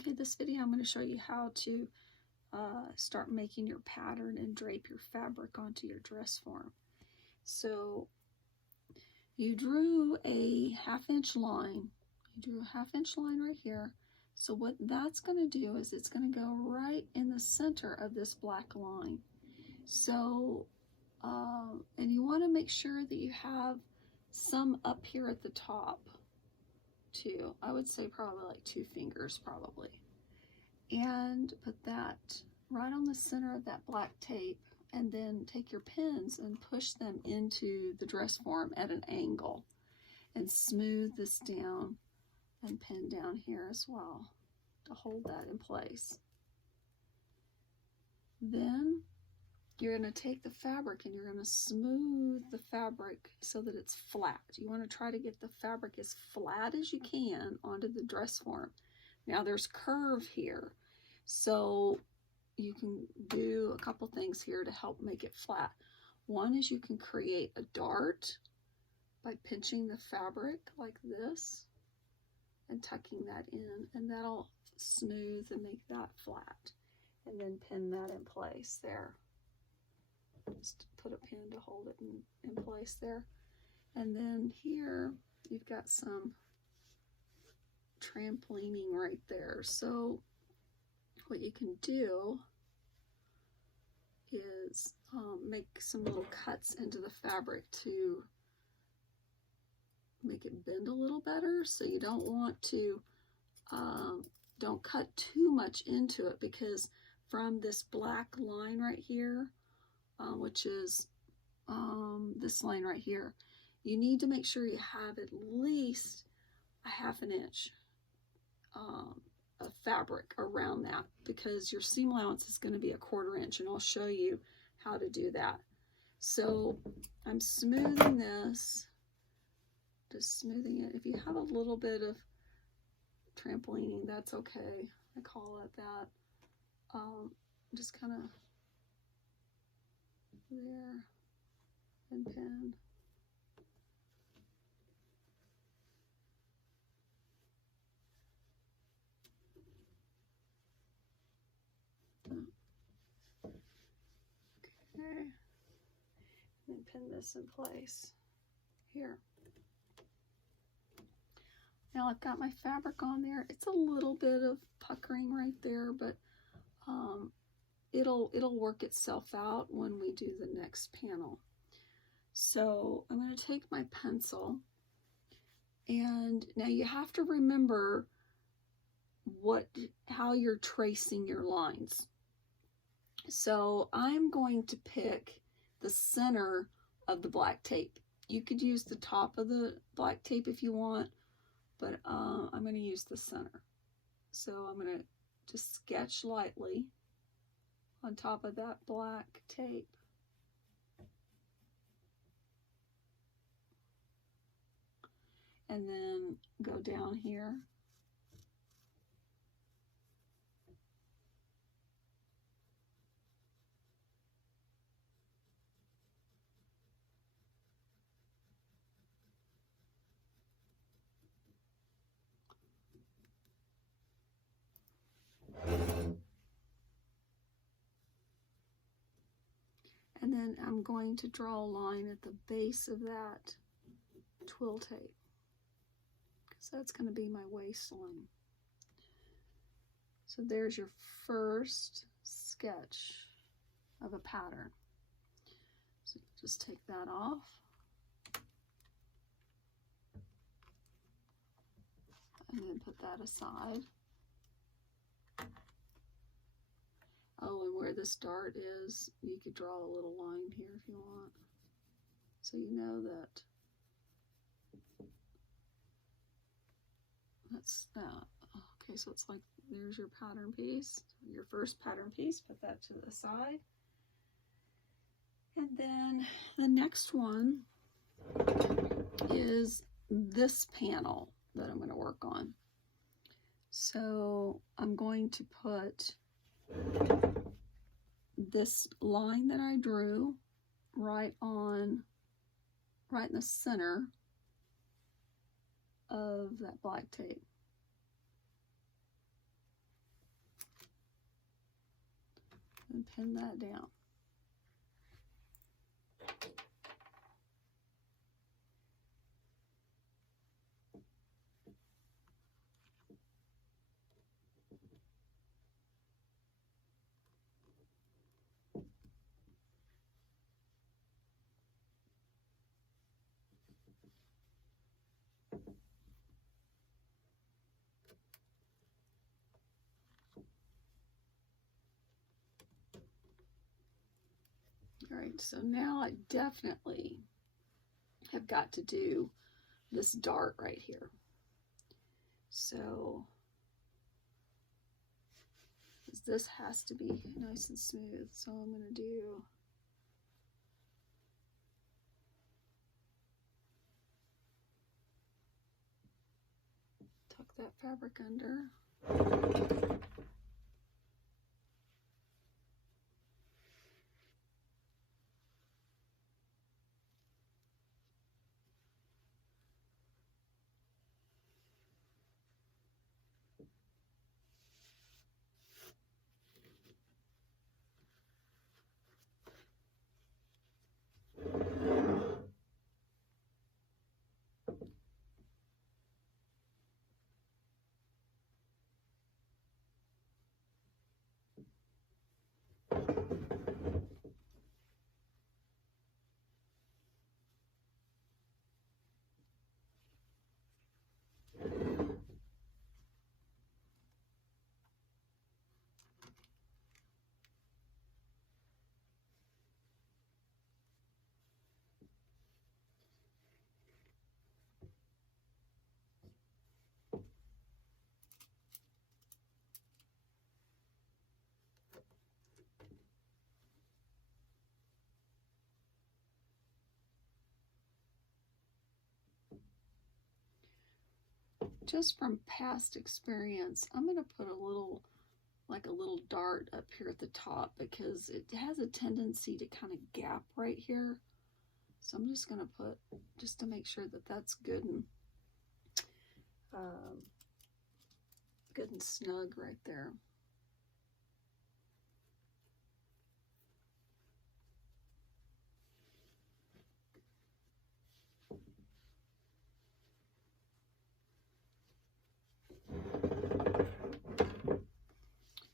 Okay, this video I'm going to show you how to start making your pattern and drape your fabric onto your dress form. So you drew a 1/2 inch line. You drew a 1/2 inch line right here. So what that's going to do is it's going to go right in the center of this black line. So, and you want to make sure that you have some up here at the top too. I would say probably like 2 fingers probably. And put that right on the center of that black tape, and then take your pins and push them into the dress form at an angle and smooth this down and pin down here as well to hold that in place. Then you're going to take the fabric and you're going to smooth the fabric so that it's flat. You want to try to get the fabric as flat as you can onto the dress form. Now there's curve here, so you can do a couple things here to help make it flat. One is you can create a dart by pinching the fabric like this and tucking that in, and that'll smooth and make that flat. And then pin that in place there. Just put a pin to hold it in place there. And then here you've got some trampolining right there. So what you can do is make some little cuts into the fabric to make it bend a little better. So you don't want to, don't cut too much into it, because from this black line right here, which is this line right here, you need to make sure you have at least a 1/2 inch of fabric around that, because your seam allowance is going to be a 1/4 inch, and I'll show you how to do that. So I'm smoothing this, just smoothing it. If you have a little bit of trampolining, that's okay. I call it that. Just kind of there and pin. Okay, and pin this in place here. Now I've got my fabric on there. It's a little bit of puckering right there, but it'll work itself out when we do the next panel. So I'm going to take my pencil, and now you have to remember how you're tracing your lines. So I'm going to pick the center of the black tape. You could use the top of the black tape if you want, but I'm going to use the center. So I'm going to just sketch lightly on top of that black tape. And then go down here. And then I'm going to draw a line at the base of that twill tape, because that's going to be my waistline. So there's your first sketch of a pattern. So just take that off. And then put that aside. Oh, and where this dart is, you could draw a little line here if you want, so you know that that's that. Okay, so it's like, there's your pattern piece, your first pattern piece. Put that to the side. And then the next one is this panel that I'm going to work on. So I'm going to put this line that I drew right in the center of that black tape. and pin that down. All right, so now I definitely have got to do this dart right here. So this has to be nice and smooth. So I'm going to do tuck that fabric under. Just from past experience, I'm going to put a little, like a little dart up here at the top because it has a tendency to kind of gap right here. So I'm just going to put, just to make sure that that's good and snug right there.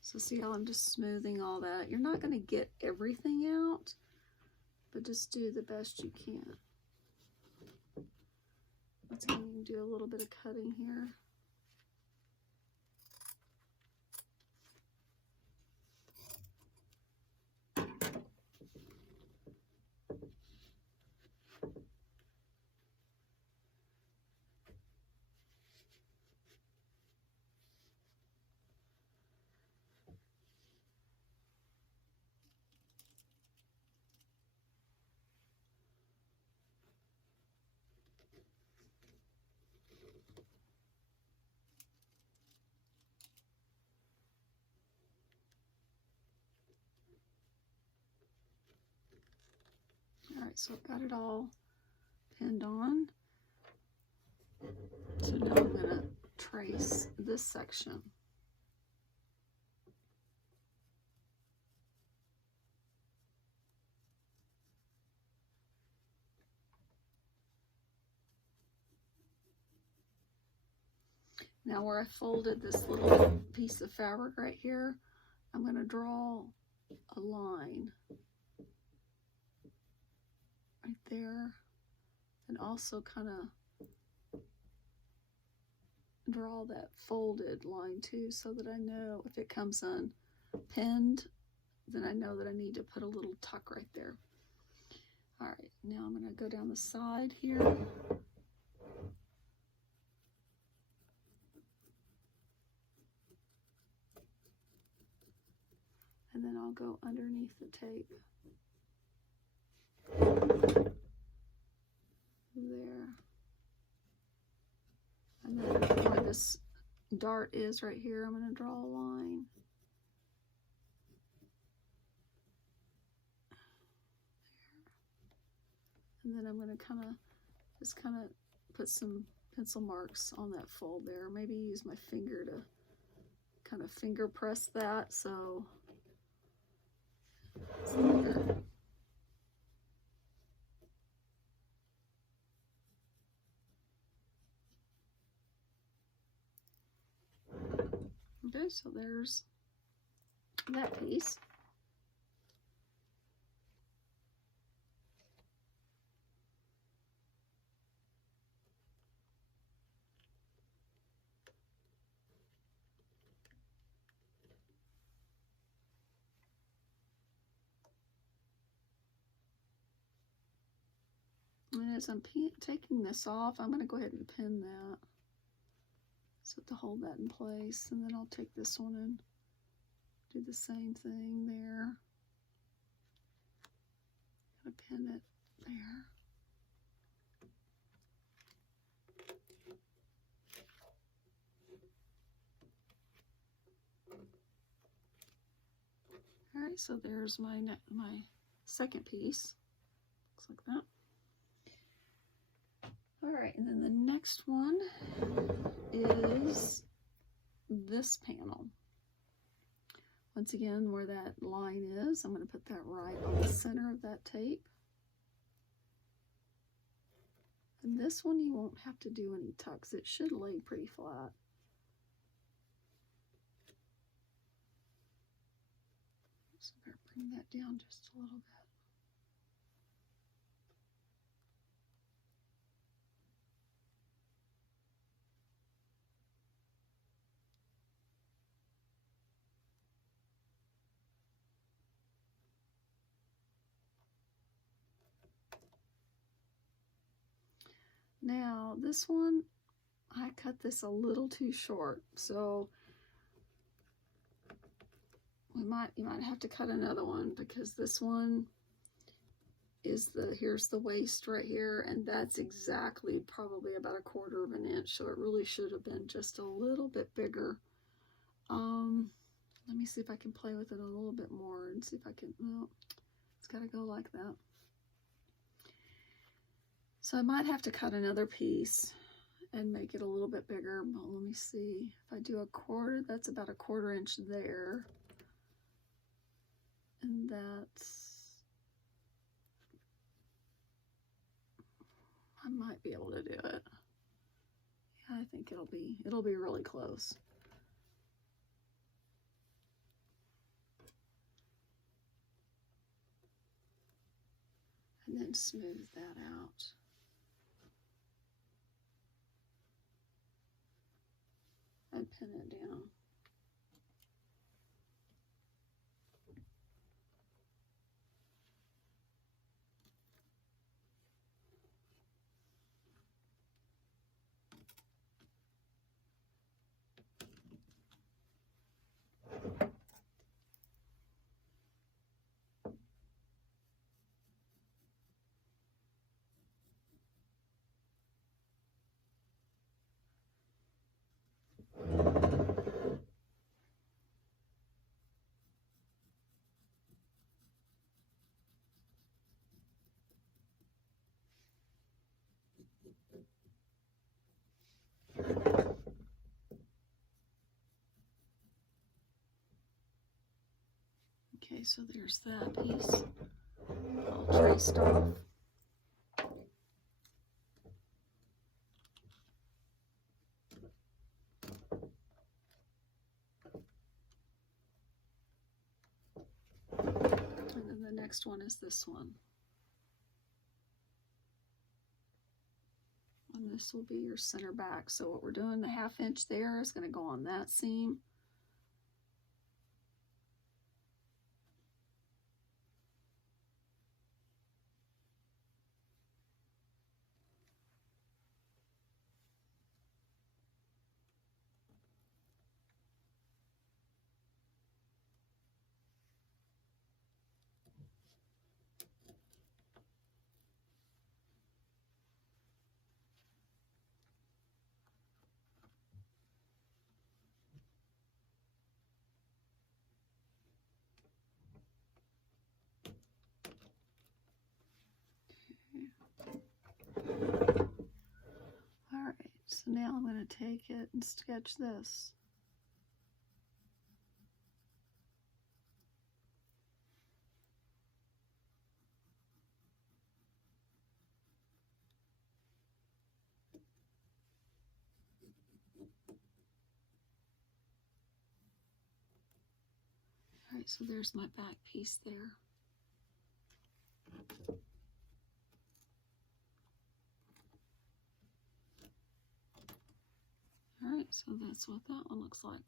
So see how I'm just smoothing all that. You're not going to get everything out, but just do the best you can. Let's go and do a little bit of cutting here. All right, so I've got it all pinned on. So now I'm going to trace this section. Now where I folded this little piece of fabric right here, I'm going to draw a line right there, and also kind of draw that folded line too, so that I know if it comes unpinned, then I know that I need to put a little tuck right there. All right, now I'm going to go down the side here. And then I'll go underneath the tape. There. And then where this dart is right here, I'm going to draw a line. There. And then I'm going to just put some pencil marks on that fold there. Maybe use my finger to kind of finger press that, so There. Okay, so there's that piece. And as I'm taking this off, I'm going to go ahead and pin that. So to hold that in place, and then I'll take this one and do the same thing there. I'm going to pin it there. All right, so there's my second piece. Looks like that. All right, and then the next one is this panel. Once again, where that line is, I'm going to put that right on the center of that tape. And this one you won't have to do any tucks. It should lay pretty flat. So I'm going to bring that down just a little bit. Now this one, I cut this a little too short, so you might have to cut another one, because this one is here's the waist right here, and that's exactly probably about 1/4 of an inch, so it really should have been just a little bit bigger. Let me see if I can play with it a little bit more and see if I can, well, it's got to go like that. So I might have to cut another piece and make it a little bit bigger, but let me see. If I do 1/4, that's about 1/4 inch there. And that's, I might be able to do it. Yeah, I think it'll be really close. And then smooth that out. And pin it down. Okay, so there's that piece all traced off. And then the next one is this one. And this will be your center back. So what we're doing, the 1/2 inch there is going to go on that seam. Alright, so now I'm going to take it and sketch this. Alright, so there's my back piece there. Alright, so that's what that one looks like.